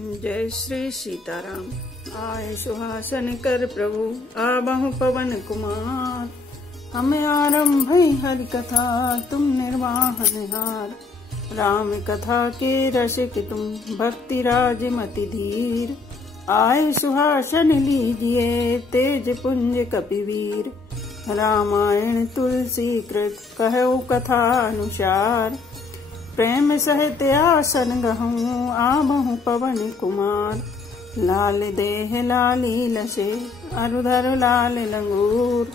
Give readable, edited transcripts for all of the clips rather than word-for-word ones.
जय श्री सीताराम। आए सुहासन कर प्रभु आबहु पवन कुमार। हमें आरंभ हरि कथा तुम निर्वाहन हार। राम कथा के रसिक तुम भक्ति राज मति धीर। आए सुहासन लीजिए तेज पुंज कपिवीर। रामायण तुलसी कृत कहु कथा अनुसार। प्रेम सहित आसन गहूँ आबहु पवन कुमार। लाल देह लाली लसे अरुधर लाल लंगूर।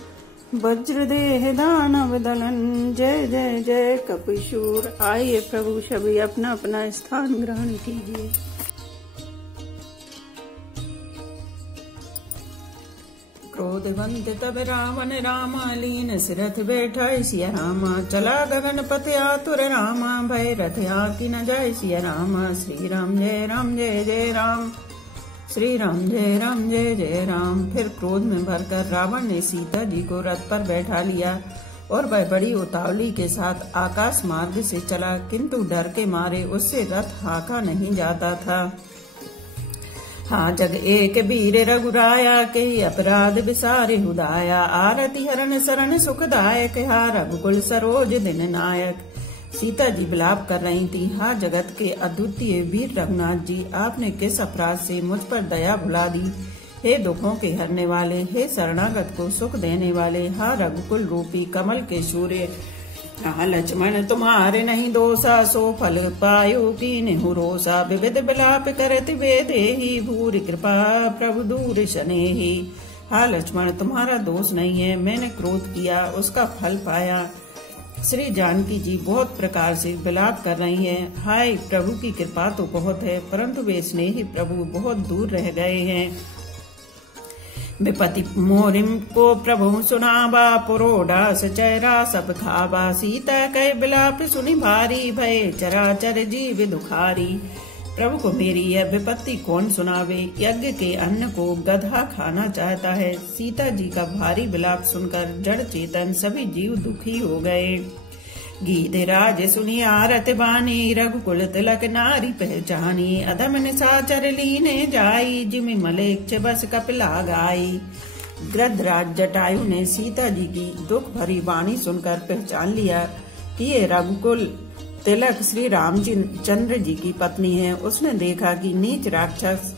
वज्र देह दानव दलन जय जय जय कपिशूर। आइए प्रभु सभी अपना अपना स्थान ग्रहण कीजिए। क्रोधवंत तब रावण रामा लीन सिरथ बैठा सिया रामा। चला गगन पथ आतुर रामा भय रथ आकी न जाय सिया रामा। श्री राम जय जय राम। श्री राम जय जय राम। फिर क्रोध में भरकर रावण ने सीता जी को रथ पर बैठा लिया और वह बड़ी उतावली के साथ आकाश मार्ग से चला, किंतु डर के मारे उससे रथ हाँका नहीं जाता था। हाँ जग एक वीर रघुराया के अपराध विसारे हुदाया। आरती हरण शरण सुखदायक हा रघुकुल सरोज दिन नायक। सीता जी विलाप कर रही थी। हाँ जगत के अद्वितीय वीर रघुनाथ जी, आपने किस अपराध से मुझ पर दया भुला दी। हे दुखों के हरने वाले, हे शरणागत को सुख देने वाले, हाँ रघुकुल रूपी कमल के सूर्य। हाँ लक्ष्मण तुम्हारे नहीं दोषा, सो फल पायो कीन्हु रोषा। विविध विलाप करत वे देहि, भूरि कृपा प्रभु दूर शनेहि। हाँ लक्ष्मण तुम्हारा दोष नहीं है, मैंने क्रोध किया उसका फल पाया। श्री जानकी जी बहुत प्रकार से विलाप कर रही हैं। हाय प्रभु की कृपा तो बहुत है, परंतु वे स्नेही प्रभु बहुत दूर रह गए हैं। विपति मोरिम को प्रभु सुनावा, पुरोडास चेहरा सब खावा। सीता कह विलाप सुनि भारी, भय चराचर जीव दुखारी। प्रभु को मेरी यह विपत्ति कौन सुनावे, यज्ञ के अन्न को गधा खाना चाहता है। सीता जी का भारी विलाप सुनकर जड़ चेतन सभी जीव दुखी हो गए। गीधराज सुनी आरत बानी, रघुकुल तिलक नारी पहचानी। अधम निशाचर लीने जाई, जिमि मलेच्छ बस कपिला गाई। गृधराज जटायु ने सीता जी की दुख भरी वाणी सुनकर पहचान लिया कि ये रघुकुल तिलक श्री रामचंद्र जी की पत्नी है। उसने देखा कि नीच राक्षस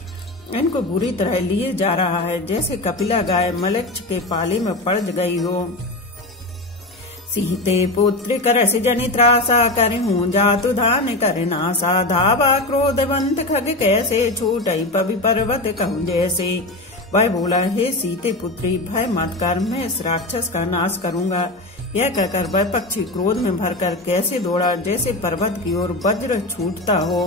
इनको बुरी तरह लिए जा रहा है, जैसे कपिला गाय मलेच्छ के पाले में पड़ गई हो। सीते पुत्र करस जनि त्रासा, करहूं जातु धान कर नासा। धावा क्रोधवंत खग कैसे, छूटई पवि पर्वत कहूं जैसे। वह बोला, हे सीते पुत्री भय मत कर, मैं इस राक्षस का नाश करूंगा। यह कहकर वह पक्षी क्रोध में भरकर कैसे दौड़ा, जैसे पर्वत की ओर वज्र छूटता हो।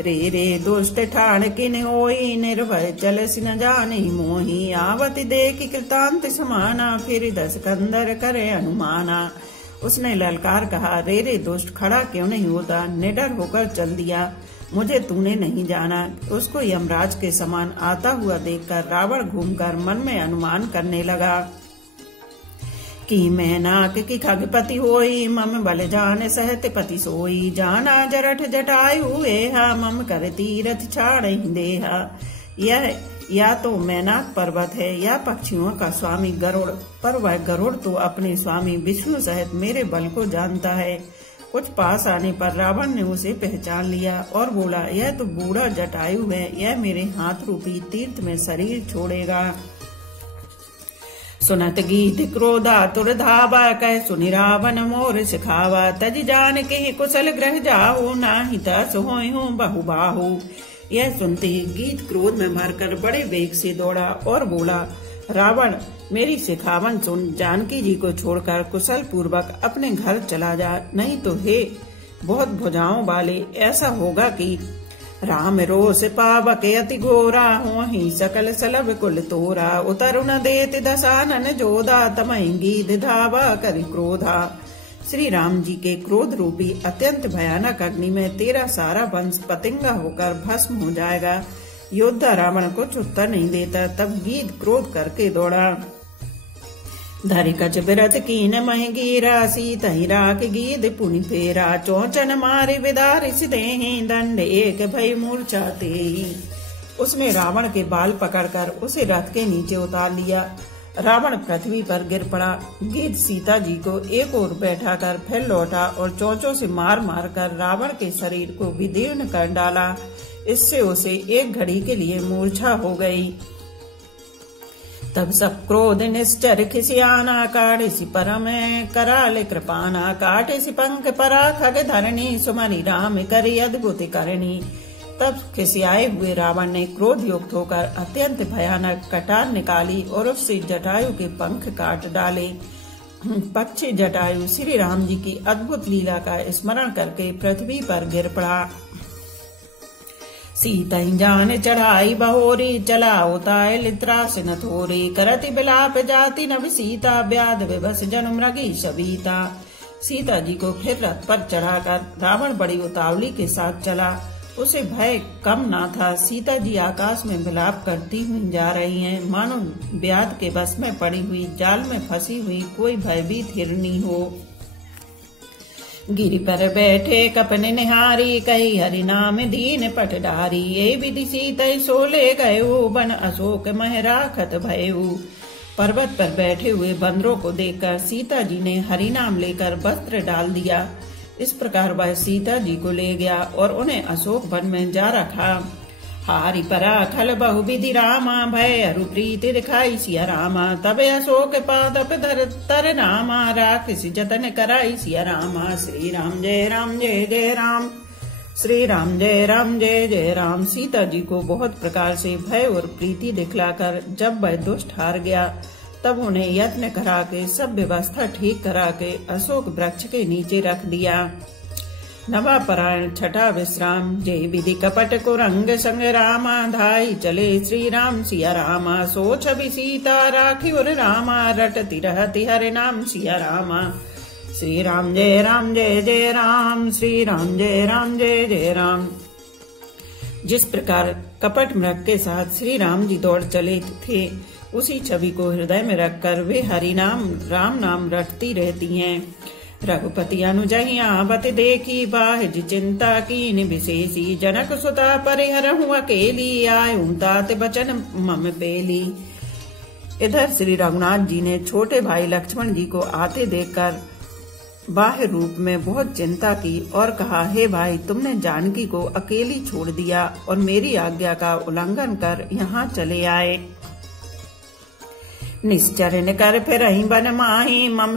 रे रे दुष्ट ठाण किन होई, निर्भय चलस न जाने मोही। आवति देखि कृतांत समाना, फिर 10 कंदर करे अनुमाना। उसने ललकार कहा, रे रे दुष्ट खड़ा क्यों नहीं होता, निडर होकर चल दिया, मुझे तूने नहीं जाना। उसको यमराज के समान आता हुआ देखकर रावण घूमकर मन में अनुमान करने लगा कि मैं नाक की खगपति होई, मम बल जान सहत पति सोई। जाना जरठ जटायु एहा, मम कर तीरथ छाड़ देहा। यह या तो मैनाक पर्वत है या पक्षियों का स्वामी गरुड़, पर वह गरुड़ तो अपने स्वामी विष्णु सहित मेरे बल को जानता है। कुछ पास आने पर रावण ने उसे पहचान लिया और बोला, यह तो बूढ़ा जटायु है, यह मेरे हाथ रूपी तीर्थ में शरीर छोड़ेगा। सुनत गीत क्रोधा तुर धावा, कह सुनि रावण मोर सिखावा। तज जान के कुशल ग्रह जाहु, नाही तस होहु बहु बाहु। यह सुनते ही गीत क्रोध में भरकर बड़े वेग से दौड़ा और बोला, रावण मेरी सिखावन सुन, जानकी जी को छोड़कर कुशल पूर्वक अपने घर चला जा, नहीं तो हे बहुत भुजाओं वाले ऐसा होगा कि राम रोष पावक अति घोरा, होहि सकल सलभ कुल तोरा। उतरु न देत दशानन जोधा, तमहि गीध धावा करि क्रोधा। श्री राम जी के क्रोध रूपी अत्यंत भयानक अग्नि में तेरा सारा वंश पतिंगा होकर भस्म हो जाएगा। योद्धा रावण कुछ उत्तर नहीं देता, तब गीध क्रोध करके दौड़ा। धरि कछ बिरत कीन महगीरा सीत ही राख गीद पुनि फेरा चौचन मारे विदारिस देहि दंड एक भई मूर्छा तेहि। उसने रावण के बाल पकड़कर उसे रथ के नीचे उतार लिया। रावण पृथ्वी पर गिर पड़ा। गीध सीता जी को एक ओर बैठाकर फिर लौटा और चोंचों से मार मार कर रावण के शरीर को विदीर्ण कर डाला। इससे उसे एक घड़ी के लिए मूर्छा हो गई। तब सब क्रोध निश्चर खिसियाना काढ़िसी परम कराल कृपाना काटिसी पंख परा खग धरणी सुमरि राम करी अद्भुत करणी। तब खिसियाए हुए रावण ने क्रोध युक्त होकर अत्यंत भयानक कटार निकाली और उससे जटायु के पंख काट डाले। पक्षी जटायु श्री राम जी की अद्भुत लीला का स्मरण करके पृथ्वी पर गिर पड़ा। सीतहि जान चढ़ाई बहोरी चला उताय लित्रास न थोरी करति बिलाप जाति नभ सीता व्याध विवश जन मृगी सबीता। सीता जी को फिर रथ पर चढ़ाकर रावण बड़ी उतावली के साथ चला। उसे भय कम ना था। सीता जी आकाश में विलाप करती हुई जा रही हैं, मानो व्याध के बस में पड़ी हुई जाल में फंसी हुई कोई भयभीत हिरनी हो। गिरि पर बैठे कपन निहारी कही हरि नाम दीन पटडारी। ये विधि सीतै सोले गयो बन अशोक मह राखत भयऊ। पर्वत पर बैठे हुए बंदरों को देखकर सीता जी ने हरि नाम लेकर वस्त्र डाल दिया। इस प्रकार वह सीता जी को ले गया और उन्हें अशोक वन में जा रखा। हारि परा खल बहु विधि रामा भय अरु प्रीति दिखाई सिया रामा। तब अशोक पादप धर तर नामा राखिस जतन कराई सिया रामा। श्री राम जय राम जय जय राम। श्री राम जय राम जय जय राम। सीता जी को बहुत प्रकार से भय और प्रीति दिखलाकर जब वह दुष्ट हार गया तब उन्हें यत्न करा के सब व्यवस्था ठीक करा के अशोक वृक्ष के नीचे रख दिया। नवापरायण छठा विश्राम। जय विधि कपट को रंग संग रामा धाई चले श्री राम सिया रामा। सो छवि सीता राखी और रामा रटती रहती हरे नाम सिया रामा। श्री राम जय राम जय जय राम। श्री राम जय राम जय जय राम। जिस प्रकार कपट मृग के साथ श्री राम जी दौड़ चले थे उसी छवि को हृदय में रखकर वे हरि नाम राम नाम रटती रहती हैं। रघुपति अनुजहि आवत देखी बाहिज चिंता कीन विशेषी। जनक सुता परिहरहु अकेली आयु तात बचन मम पेली। इधर श्री रघुनाथ जी ने छोटे भाई लक्ष्मण जी को आते देखकर बाह्य रूप में बहुत चिंता की और कहा, हे भाई, तुमने जानकी को अकेली छोड़ दिया और मेरी आज्ञा का उल्लंघन कर यहाँ चले आए। निश्चरण कर फिर बन माही मम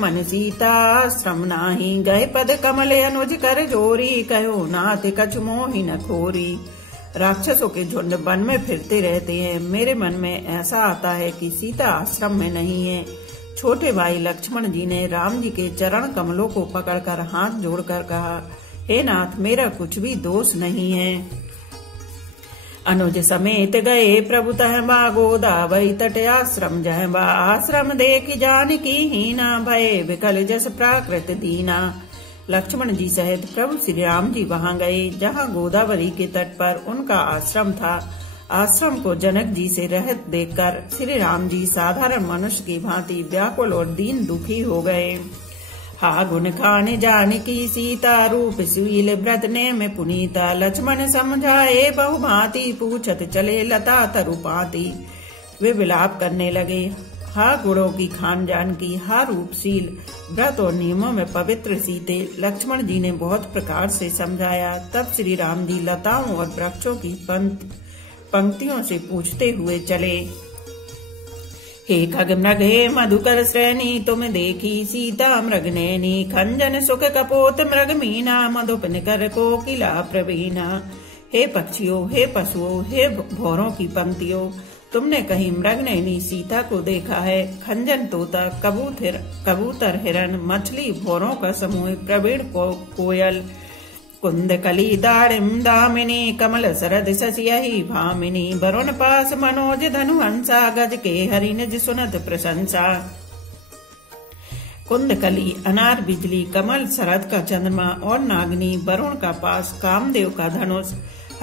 मन सीता श्रम नाही। गए पद कमल अनुज कर जोरी कहो नाथ कछु मोहि न खोरी। राक्षसों के झुंड वन में फिरते रहते हैं। मेरे मन में ऐसा आता है कि सीता आश्रम में नहीं है। छोटे भाई लक्ष्मण जी ने राम जी के चरण कमलों को पकड़कर हाथ जोड़कर कहा, हे नाथ, मेरा कुछ भी दोष नहीं है। अनुज समेत गए प्रभु तह बा गोदावरी तट आश्रम जह बा। आश्रम देख जानकी हीना भय विकल जस प्राकृत दीना। लक्ष्मण जी सहित प्रभु श्री राम जी वहां गए जहां गोदावरी के तट पर उनका आश्रम था। आश्रम को जनक जी से रहित देखकर श्री राम जी साधारण मनुष्य की भांति व्याकुल और दीन दुखी हो गए। हा गुण खाने जानकी सीता रूप सुशील व्रत ने में पुनीता। लक्ष्मण समझाए बहु भांति पूछत चले लता तरुपाती। वे विलाप करने लगे, हा गुणों की खान जानकी, हा रूपशील व्रत और नियमों में पवित्र सीते। लक्ष्मण जी ने बहुत प्रकार से समझाया। तब श्री राम जी लताओं और वृक्षों की पंक्तियों से पूछते हुए चले, हे खग मृग हे मधुकर श्रेणी तुम देखी सीता मृग नैनी। खंजन सुख कपोत मृग मीना मधुप निकर कोकिला प्रवीणा। हे पक्षियों, हे पशुओं, हे भौरों की पंक्तियों, तुमने कहीं मृग नैनी सीता को देखा है? खंजन तोता, कबूतर हिरण, मछली भौरों का समूह, प्रवीण कोयल, कुंद कली दाड़िम दामिनी, कमल सरद शशियहि भामिनी। वरुण पास मनोज धनु हंसा गज के हरि निज सुनत प्रशंसा। कुंद कली अनार बिजली, कमल शरद का चंद्रमा और नागनी, वरुण का पास, कामदेव का धनुष,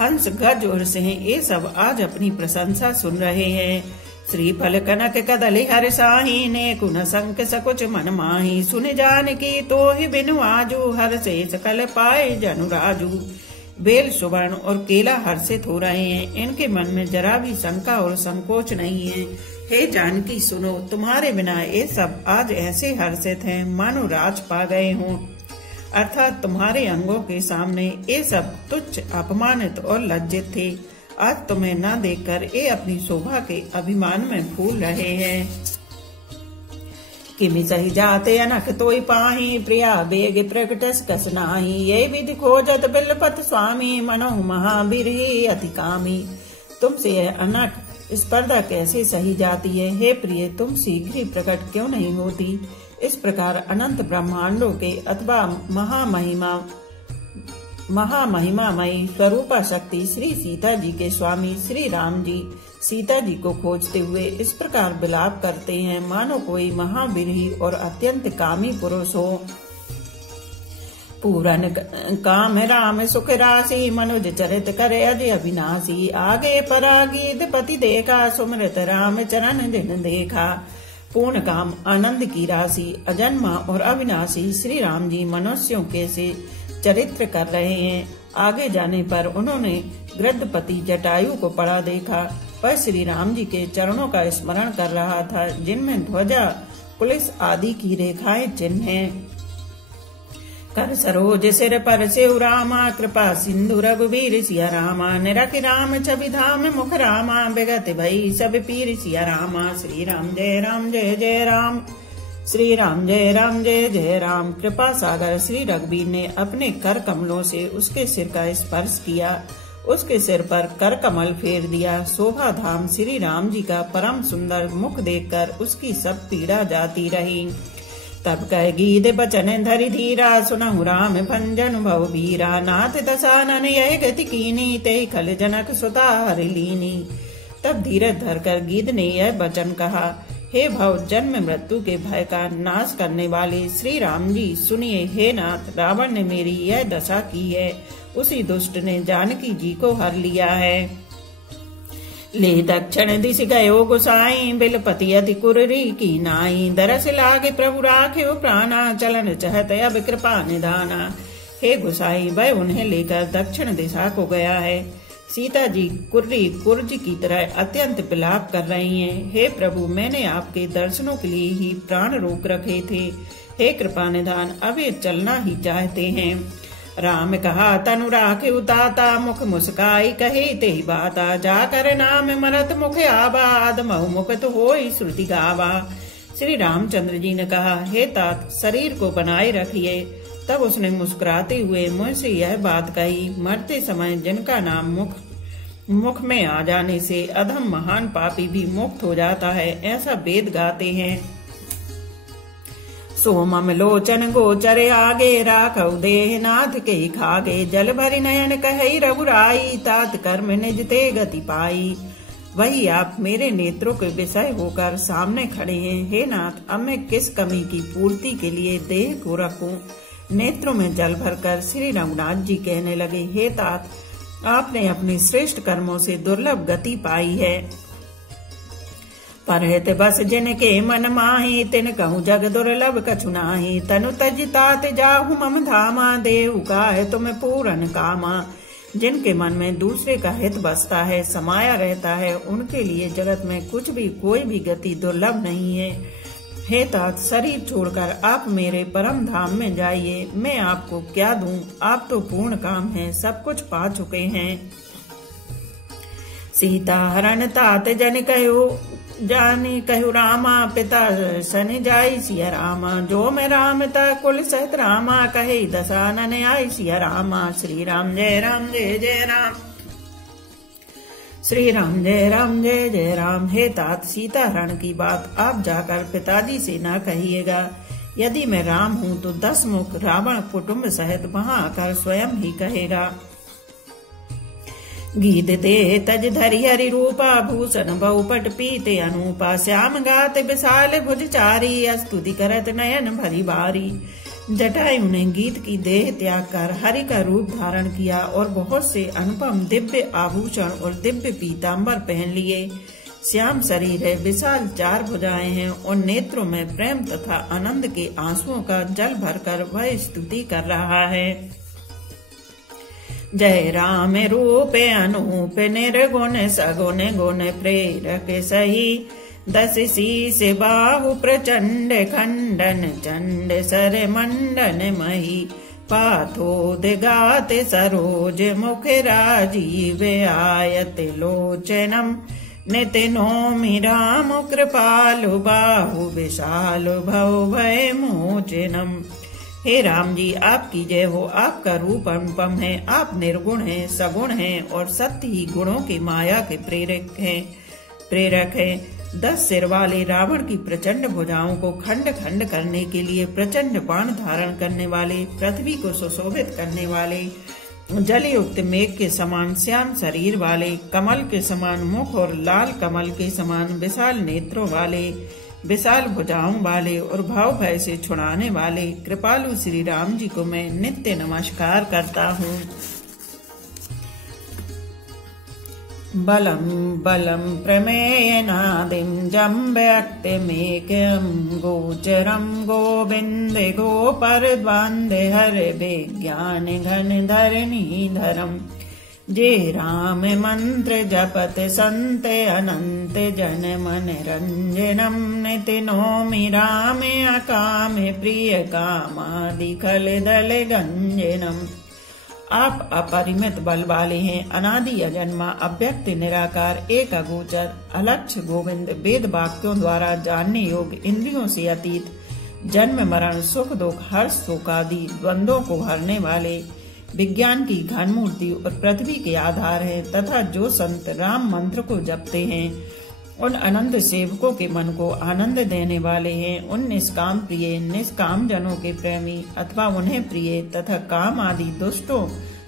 हंस, गज और सिंह, ये सब आज अपनी प्रशंसा सुन रहे हैं। श्रीफल कनक कदली हर साही ने कुन संक सकुच मन माही सुन जान की तो ही बिनु आजू हर से सकल पाए जनु राजू। बेल सुवर्ण और केला हर्षित हो रहे हैं, इनके मन में जरा भी शंका और संकोच नहीं है। हे जानकी सुनो, तुम्हारे बिना ये सब आज ऐसे हर्षित हैं मानो राज पा गए हों। अर्थात तुम्हारे अंगों के सामने ये सब तुच्छ, अपमानित और लज्जित थे। आज तुम्हें न देखकर ये अपनी शोभा के अभिमान में फूल रहे हैं। किमि सही जाते अनख तोई पाही प्रिया बेग प्रकटस कस नाही। ये विधि खोजत बिलपत स्वामी मनहु महावीर अति कामी। तुमसे यह अनख स्पर्धा कैसे सही जाती है? हे प्रिय, तुम शीघ्र ही प्रकट क्यों नहीं होती? इस प्रकार अनंत ब्रह्मांडों के अथवा महामहिमामयी स्वरूपा शक्ति श्री सीता जी के स्वामी श्री राम जी सीता जी को खोजते हुए इस प्रकार विलाप करते हैं मानो कोई महावीर और अत्यंत कामी पुरुष हो। पूरन काम राम सुख राशि मनुज चरित करे अजय अविनाशी। आगे परागीत पति देखा सुमृत राम चरण दिन देखा। पूर्ण काम आनंद की राशि अजन्मा और अविनाशी श्री राम जी मनुष्यों के से चरित्र कर रहे हैं। आगे जाने पर उन्होंने गृद्धपति जटायु को पड़ा देखा। वह श्री राम जी के चरणों का स्मरण कर रहा था, जिनमें ध्वजा पुलिस आदि की रेखाएं चिन्ह हैं। कर सरोज सिर पर सेउ रामा कृपा सिंधु रघुवीर सिया रामा। निरख राम छवि धाम मुख रामा विगत भई सब पीर सिया रामा। श्री राम जय राम जय जय राम। श्री राम जय राम जय जय राम। कृपा सागर श्री रघुवीर ने अपने कर कमलों से उसके सिर का स्पर्श किया, उसके सिर पर कर कमल फेर दिया। शोभा धाम श्री राम जी का परम सुंदर मुख देखकर उसकी सब पीड़ा जाती रही। तब कह गीत बचन धरि धीरा सुनहु राम भंजन भव वीरा। नाथ दशानन यह गति कीनी ते खल जनक सुता हरि लीनी। तब धीरज धरकर गीत ने यह वचन कहा, हे भव जन्म मृत्यु के भय का नाश करने वाले श्री राम जी सुनिए। हे नाथ, रावण ने मेरी यह दशा की है, उसी दुष्ट ने जानकी जी को हर लिया है। ले दक्षिण दिश गयो गोसाई बिलपति अति कुररी की नाई। दरस लागे प्रभु राख्यो प्राणा चलन चहत अब कृपा निधाना। हे गोसाई, वह उन्हें लेकर दक्षिण दिशा को गया है। सीता जी कुर्री कुर्ज की तरह अत्यंत विलाप कर रही हैं। हे प्रभु, मैंने आपके दर्शनों के लिए ही प्राण रोक रखे थे। हे कृपा निधान, अब ये चलना ही चाहते हैं। राम कहा तनु राखे उताता मुख मुस्काई कहे ते बाता। जाकर नाम मरत मुख आबाद महु मुख तो होई श्रुति गावा। श्री रामचंद्र जी ने कहा, हे तात, शरीर को बनाए रखिए। तब उसने मुस्कुराते हुए मुझसे यह बात कही, मरते समय जिनका नाम मुख में आ जाने से अधम महान पापी भी मुक्त हो जाता है, ऐसा वेद गाते हैं। सोमम लोचन गोचर आगे राखौ देह नाथ के खागे। जल भरि नयन कहि रघुराई तात कर्म निज ते गति पाई। वही आप मेरे नेत्रों के विषय होकर सामने खड़े हैं। हे नाथ, अब मैं किस कमी की पूर्ति के लिए देह को रखूं? नेत्रों में जल भरकर श्री रघुनाथ जी कहने लगे, हे तात, आपने अपने श्रेष्ठ कर्मों से दुर्लभ गति पाई है। परहित बस जिनके मन माही तिन कहूँ जग दुर्लभ कछु नाही। तनु तज तात जाहु मम धामा देव का है तुम पूरन कामा। जिनके मन में दूसरे का हित बसता है, समाया रहता है, उनके लिए जगत में कुछ भी कोई भी गति दुर्लभ नहीं है। हे तात, शरीर छोड़कर आप मेरे परम धाम में जाइए। मैं आपको क्या दूं? आप तो पूर्ण काम हैं, सब कुछ पा चुके हैं। सीता हरण तात जन कहो जानी कहु रामा पिता सन जाई सिया रामा। जो मैं राम ता कुल सहित रामा कहे दशानन आई सिया रामा। श्री राम जय जय राम। श्री राम जय जय राम। हे तात, सीता हरण की बात आप जाकर पिताजी से न कहिएगा। यदि मैं राम हूँ तो 10 मुख रावण कुटुंब सहित वहाँ आकर स्वयं ही कहेगा। गीत ते तज धरि हरि रूपा भूषण बहुपट पीते अनूपा। श्याम गात विशाल भुज चारी स्तुति करत नयन भरी बारी। जटायु ने गीत की देह त्याग कर हरि का रूप धारण किया और बहुत से अनुपम दिव्य आभूषण और दिव्य पीताम्बर पहन लिए। श्याम शरीर है, विशाल 4 भुजाएं हैं और नेत्रों में प्रेम तथा आनंद के आंसुओं का जल भरकर वह स्तुति कर रहा है। जय राम रूपे अनूप निर्गुण सगुण गुण प्रेरक सही 10 शीस बाहु प्रचंड खंडन चंड सर मंडन मही पाथोद गात सरोज मुख राजीव आयत लोचनम नितिन नौमि राम कृपालु बाहु विशालु भव भय मोचनम। हे राम जी, आपकी जय हो। आपका रूप अनुपम है, आप निर्गुण हैं, सगुण हैं और सत्य ही गुणों की माया के प्रेरक हैं। 10 सिर वाले रावण की प्रचंड भुजाओं को खंड खंड करने के लिए प्रचंड बाण धारण करने वाले, पृथ्वी को सुशोभित करने वाले, जलयुक्त मेघ के समान श्याम शरीर वाले, कमल के समान मुख और लाल कमल के समान विशाल नेत्रों वाले, विशाल भुजाओं वाले और भाव भय से छुड़ाने वाले कृपालु श्री राम जी को मैं नित्य नमस्कार करता हूँ। बलम बलम प्रमेयनादिं जम्बक्तिमेकं गोचरं गोविंद गोपरद्वंदे हरे विज्ञान घन धरणीधरम्। जे राम मंत्र जपत संत अनंत जन मन रंजनम नितिन नौमि राम अकाम प्रिय कामादि खल दल गंजनम। आप अपरिमित बल वाले हैं, अनादि अजन्मा अव्यक्त निराकार एक अगोचर अलक्ष्य गोविंद, वेद वाक्यों द्वारा जानने योग्य, इंद्रियों से अतीत, जन्म मरण सुख दुख हर्ष शोक आदि द्वंद्वों को हरने वाले, विज्ञान की घन मूर्ति और पृथ्वी के आधार है तथा जो संत राम मंत्र को जपते हैं उन अनंत सेवकों के मन को आनंद देने वाले हैं। उन निष्काम प्रिय, निष्काम जनों के प्रेमी अथवा उन्हें प्रिय तथा काम आदि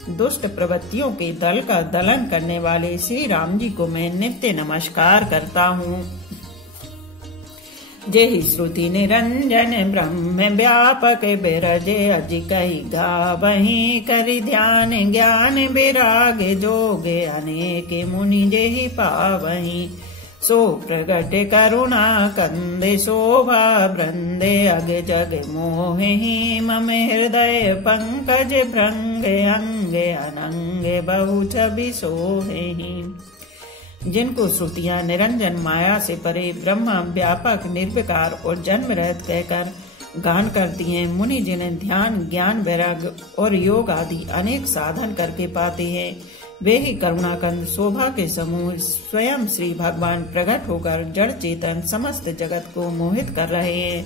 दुष्ट प्रवृत्तियों के दल का दलन करने वाले श्री राम जी को मैं नित्य नमस्कार करता हूँ। जेहि श्रुति निरंजन ब्रह्म व्यापक बिरजे अज कही गावहीं करि ध्यान ज्ञान विराग जोगे अनेक मुनि जेहि पावहीं। सो प्रगट करुणा कंदे शोभा वृंदे अग जग मोहि मम हृदय पंकज भृंग अंग अनंग बहु छवि सोहि। जिनको श्रुतियां निरंजन माया से परे ब्रह्मा व्यापक निर्विकार और जन्म रहित कहकर गान करती हैं, मुनि जिन्हें ध्यान ज्ञान वैराग्य और योग आदि अनेक साधन करके पाते हैं, वे ही करुणाकंद शोभा के समूह स्वयं श्री भगवान प्रकट होकर जड़ चेतन समस्त जगत को मोहित कर रहे हैं।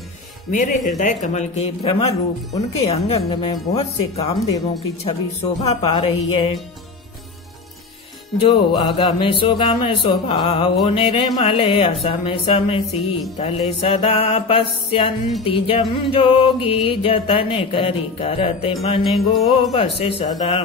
मेरे हृदय कमल के भ्रमर रूप उनके अंग अंग में बहुत से कामदेवों की छवि शोभा पा रही है। जो आगम सुगम स्वभाव निर्मल असम सम शीतल सदा पश्यन्ति जम जोगी जतन करि करत मन गोवश सदा।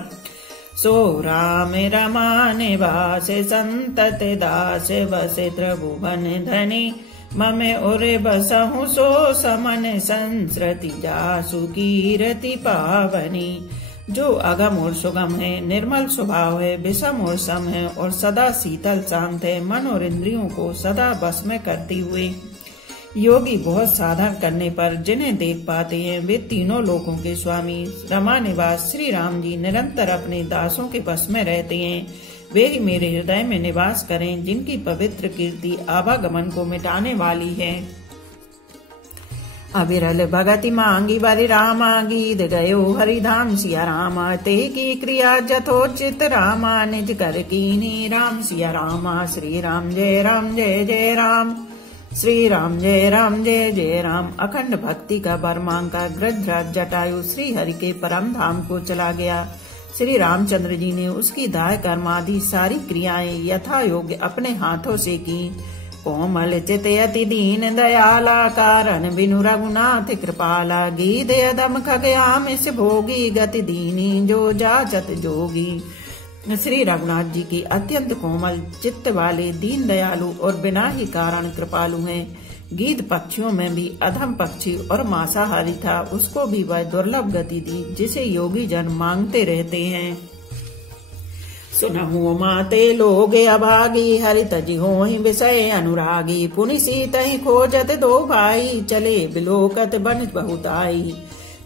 सो राम रमा निवास संतत दास बस त्रिभुवन धनी मम उर बसहु सो समन संस्रति जासु कीरति पावनी। जो अगम और सुगम है, निर्मल स्वभाव है, विषम और सम है और सदा शीतल शांत है, मन और इंद्रियों को सदा बस में करती हुई योगी बहुत साधन करने पर जिन्हें देख पाते हैं वे तीनों लोकों के स्वामी रमा निवास श्री राम जी निरंतर अपने दासों के बस में रहते हैं। वे ही मेरे हृदय में निवास करें जिनकी पवित्र कीर्ति आवागमन को मिटाने वाली है। अविरल भगति मांगी बरि रामा गीत गयो हरिधाम सिया रामा ते की क्रिया जथोचित रामा निज कर कीनी राम सिया रामा। श्री राम जय जय राम, श्री राम जय जय राम। अखंड भक्ति का वर मांगकर गृध्रज जटायु श्री हरि के परम धाम को चला गया। श्री रामचंद्र जी ने उसकी दाय कर्मादि सारी क्रियाएं यथा योग्य अपने हाथों से की। कोमल चित अति दीन दयाला कारण बिनु रघुनाथ कृपाला। गीत अदम खगयाम इस भोगी गति दीनी जो जाचत जोगी। श्री रघुनाथ जी की अत्यंत कोमल चित्त वाले दीन दयालु और बिना ही कारण कृपालु हैं। गीत पक्षियों में भी अधम पक्षी और मांसाहारी था, उसको भी वह दुर्लभ गति दी जिसे योगी जन मांगते रहते हैं। सुनहु माते लोग अभागी, हरि तजि होहि विषय अनुरागी। पुनि सीतहि खोजत दो भाई, चले बिलोकत बन बहुत आई।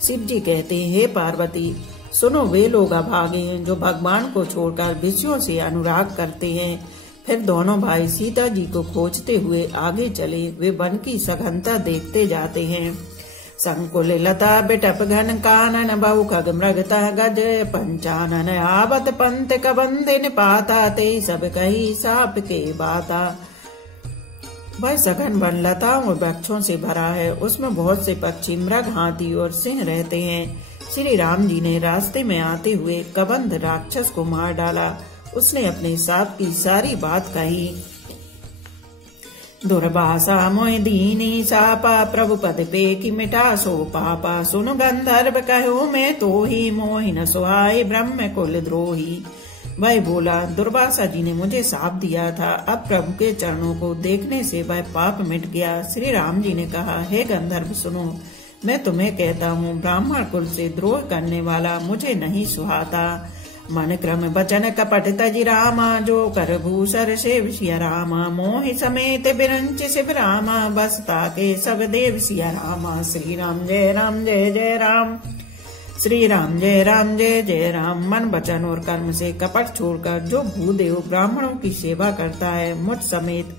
शिव जी कहते हैं, हे पार्वती सुनो, वे लोग अभागे हैं जो भगवान को छोड़कर विषयों से अनुराग करते हैं। फिर दोनों भाई सीता जी को खोजते हुए आगे चले। वे वन की सघनता देखते जाते हैं। संकुल लता बिटप घन कानन, बहु खग मृगता गज पंचानन। आवत पंत कबंधिन पाता, ते सब कही साप के बाता। वह सघन वन लताओं और वृक्षों से भरा है। उसमें बहुत से पक्षी, मृग, हाथी और सिंह रहते हैं। श्री राम जी ने रास्ते में आते हुए कबंध राक्षस को मार डाला। उसने अपने साप की सारी बात कही। दुर्भाषा मोहि दीनी सापा, प्रभु पद पे की मिटा सो पापा। सुन गंधर्व कहो मैं तो ही, मोहि न सुहाए ब्रह्म कुल द्रोही। वह बोला, दुर्वासा जी ने मुझे साप दिया था। अब प्रभु के चरणों को देखने से वह पाप मिट गया। श्री राम जी ने कहा, हे गंधर्व सुनो, मैं तुम्हें कहता हूँ, ब्राह्मण कुल से द्रोह करने वाला मुझे नहीं सुहाता। मन क्रम बचन कपट तजि रामा, जो कर भूसर सेव सिया रामा। मोहि समेत बिरंच शिव रामा, बसता के सब देव सिया रामा। श्री राम जय राम जय जय राम। श्री राम जय जय जय राम। मन वचन और कर्म से कपट छोड़कर जो भूदेव ब्राह्मणों की सेवा करता है, मुझ समेत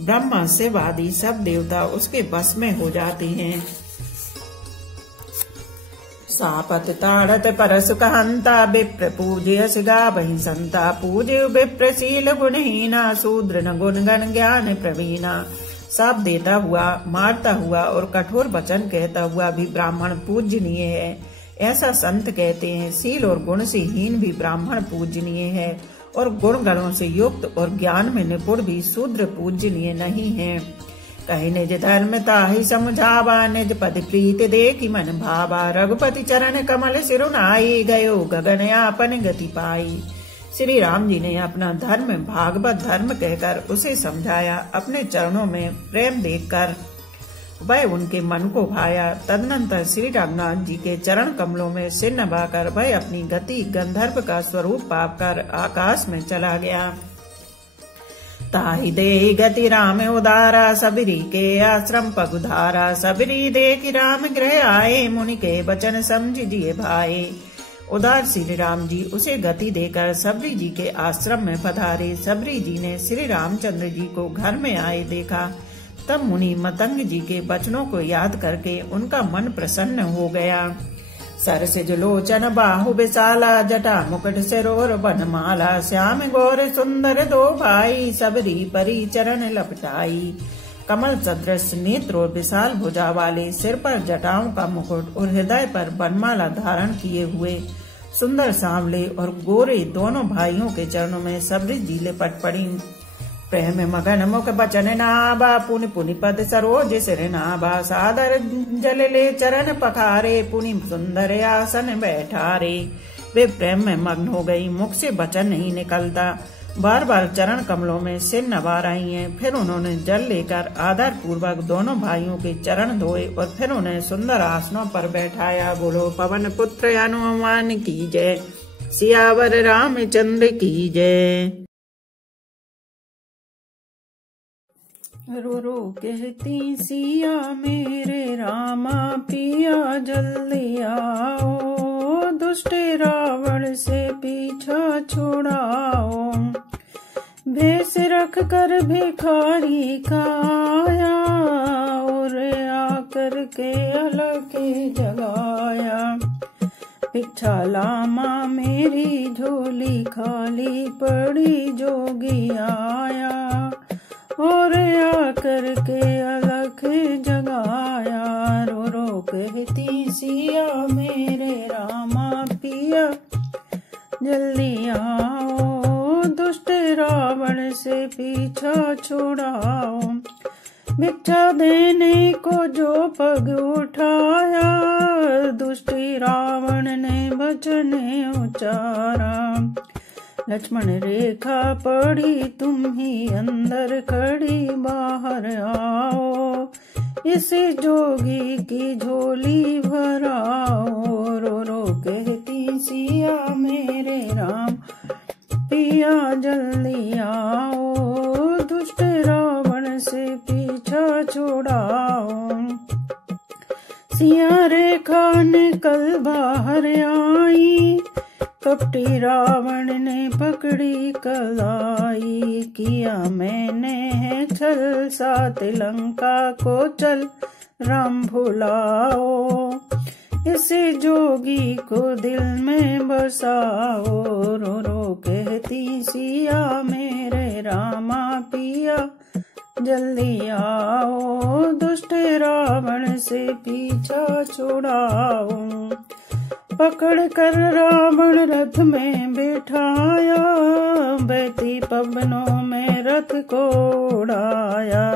ब्रह्मा शिव आदि सब देवता उसके बस में हो जाते हैं। सापत ताड़त परसु कहंता, विप्र पूज्य सिगा बहि संता। पूज्य विप्रशील गुणहीना, शूद्र न गुण गण ज्ञान प्रवीणा। साप देता हुआ, मारता हुआ और कठोर वचन कहता हुआ भी ब्राह्मण पूजनीय है, ऐसा संत कहते हैं। शील और गुण से हीन भी ब्राह्मण पूजनीय है, और गुण गणों से युक्त और ज्ञान में निपुण भी शूद्र पूजनीय नहीं है। कही निज धर्म ताहि समझावा, निज पद प्रीत देखि मन भावा। रघुपति चरण कमल सिरुनाई, गयो गगन आपन गति पाई। श्री राम जी ने अपना धर्म भागवत धर्म कहकर उसे समझाया। अपने चरणों में प्रेम देखकर वह उनके मन को भाया। तदनंतर श्री रघुनाथ जी के चरण कमलों में सिर नभाकर वह अपनी गति गंधर्व का स्वरूप पाकर आकाश में चला गया। ताहि दे गति राम उदारा, सबरी के आश्रम पगुधारा। सबरी देखि राम गृह आए, मुनि के वचन समझ जिए भाई। उदार श्री राम जी उसे गति देकर सबरी जी के आश्रम में पधारे। सबरी जी ने श्री रामचंद्र जी को घर में आए देखा। तब मुनि मतंग जी के वचनों को याद करके उनका मन प्रसन्न हो गया। सरसिज लोचन बाहु विशाला, जटा मुकुट सिरोर बनमाला। श्याम गौर सुंदर दो भाई, सबरी परी चरण लपटाई। कमल सदृश नेत्र और विशाल भुजा वाले, सिर पर जटाओं का मुकुट और हृदय पर बनमाला धारण किए हुए सुंदर सांवले और गोरे दोनों भाइयों के चरणों में सबरी जी लिपट पड़ी। प्रेम मगन मुख बचन नाबा, पुनि पुनि पद सरोज सिर नाबा। सादर जल ले चरण पखारे, पुनि सुंदर आसन बैठारे। वे प्रेम में मग्न हो गई, मुख से वचन नहीं निकलता। बार बार चरण कमलों में सिर नवा रही हैं। फिर उन्होंने जल लेकर आदर पूर्वक दोनों भाइयों के चरण धोए और फिर उन्हें सुंदर आसनों पर बैठाया। बोलो पवन पुत्र हनुमान की जय, सियावर रामचंद्र की जय। रो रो कहती सिया मेरे रामा, पिया जल्दी आओ। दुष्ट रावण से पीछा छुड़ाओ। भेष रख कर भिखारी का आया, और आकर के अलग जगाया। भिक्षा लामा मेरी झोली खाली पड़ी, जोगी आया और आकर के अलख जगाया। रो रो कहती सिया मेरे रामा, पिया जल्दी आओ। दुष्ट रावण से पीछा छुड़ाओ। भिक्षा देने को जो पग उठाया, दुष्ट रावण ने वचन उचारा। लक्ष्मण रेखा पड़ी, तुम ही अंदर खड़ी, बाहर आओ। इस जोगी की झोली भराओ। रो रो कहती सिया मेरे राम, पिया जल्दी आओ, दुष्ट रावण से पीछा छुड़ाओ। सिया रेखा निकल बाहर आई, कपटी रावण ने पकड़ी कलाई। किया मैंने है छल सात लंका को, चल राम भुलाओ। इसे जोगी को दिल में बसाओ, रो रो कहती सिया मेरे रामा पिया जल्दी आओ, दुष्ट रावण से पीछा छुड़ाओ। पकड़ कर रावण रथ में बैठाया, बहती पवनों में रथ को उड़ाया।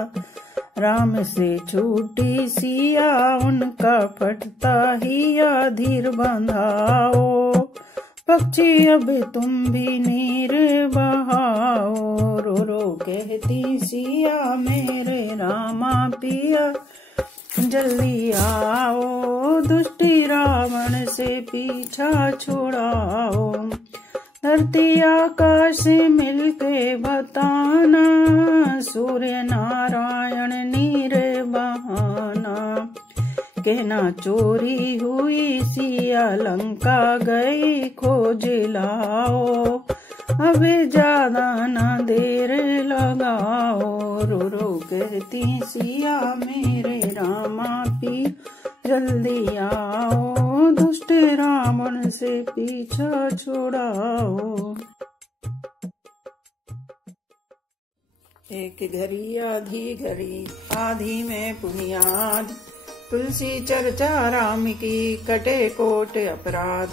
राम से छूटी सिया उनका फटता हिया, धीर बंधाओ। पक्षी अब तुम भी नीर बहाओ, रो रो कहती सिया मेरे रामा पिया जल्दी आओ, दुष्टी रावण से पीछा छुड़ाओ। धरती आकाश से मिलके बताना, सूर्य नारायण नीर बहाना। कहना चोरी हुई सिया लंका गई, खोज लाओ। अब ज्यादा ना देर लगाओ, रो रो कहती सिया मेरे रामा पी जल्दी आओ, दुष्ट रावण से पीछा छुड़ाओ। एक घड़ी आधी घड़ी आधी में पुनियाद, तुलसी चर्चा राम की कटे कोट अपराध।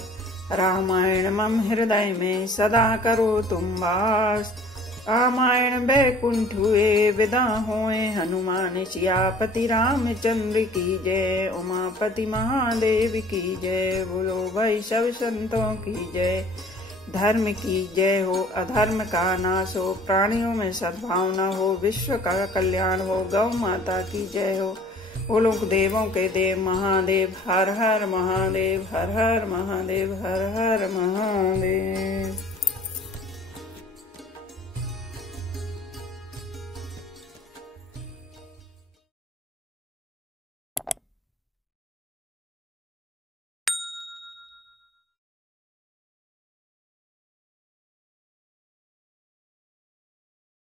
रामायण मम हृदय में सदा करो तुम वास, रामायण बैकुंठ हुए विदा होए हनुमान। सियापति रामचंद्र की जय, उमापति महादेव की जय। बोलो भाई सब संतों की जय। धर्म की जय हो, अधर्म का नाश हो, प्राणियों में सद्भावना हो, विश्व का कल्याण हो, गौ माता की जय हो। बोलो देवों के देव महादेव, हर हर महादेव, हर हर महादेव, हर हर महादेव।